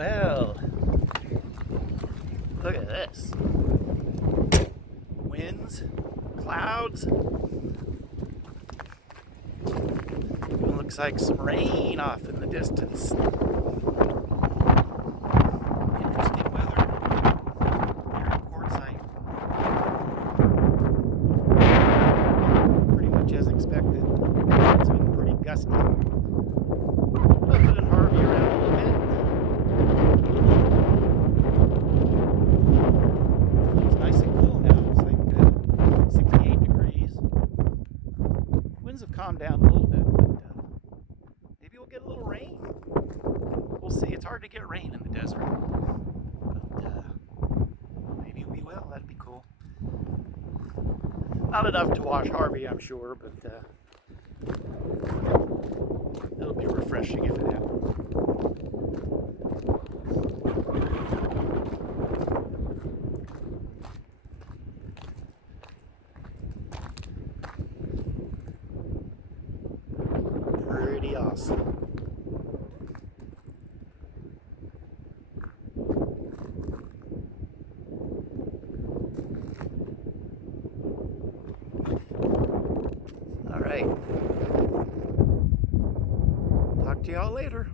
Well, look at this. Winds, clouds. It looks like some rain off in the distance. Interesting weather here at Quartzsite. Pretty much as expected. It's been pretty gusty. Buffett and Harvey around a little bit. It's nice and cool now. It's like 68 degrees. Winds have calmed down a little bit, but maybe we'll get a little rain. We'll see. It's hard to get rain in the desert, but maybe we will. That'd be cool. Not enough to wash Harvey, I'm sure, but it'll be refreshing if it happens. Pretty awesome. All right. Talk to y'all later.